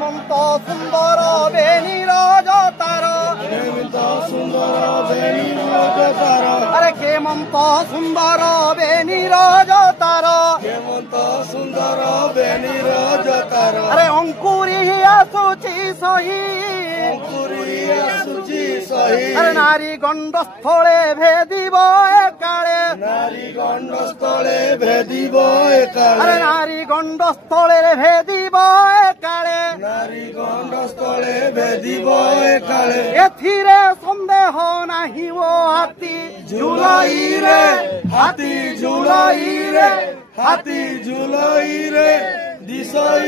হেমন্ত সুন্দর বেণীর জতার হেমন্ত সুন্দর বেণীর জতার আরে হেমন্ত সুন্দর বেণীর জতার হেমন্ত সুন্দর বেণীর জতার আরে অঙ্কুরি আসুচি সহি অঙ্কুরি আসুচি সহি আরে নারী গণ্ডস্থলে ভেদিব একালে নারী গণ্ডস্থলে ভেদিব একালে আরে নারী গণ্ডস্থলে ভেদিব একালে নারী গণ্ডস্থলে ভেদিব একালে এথিরে সন্দেহ নাহিব হাতী ঝুলাই রে হাতী ঝুলাই রে হাতী ঝুলাই রে দিশাই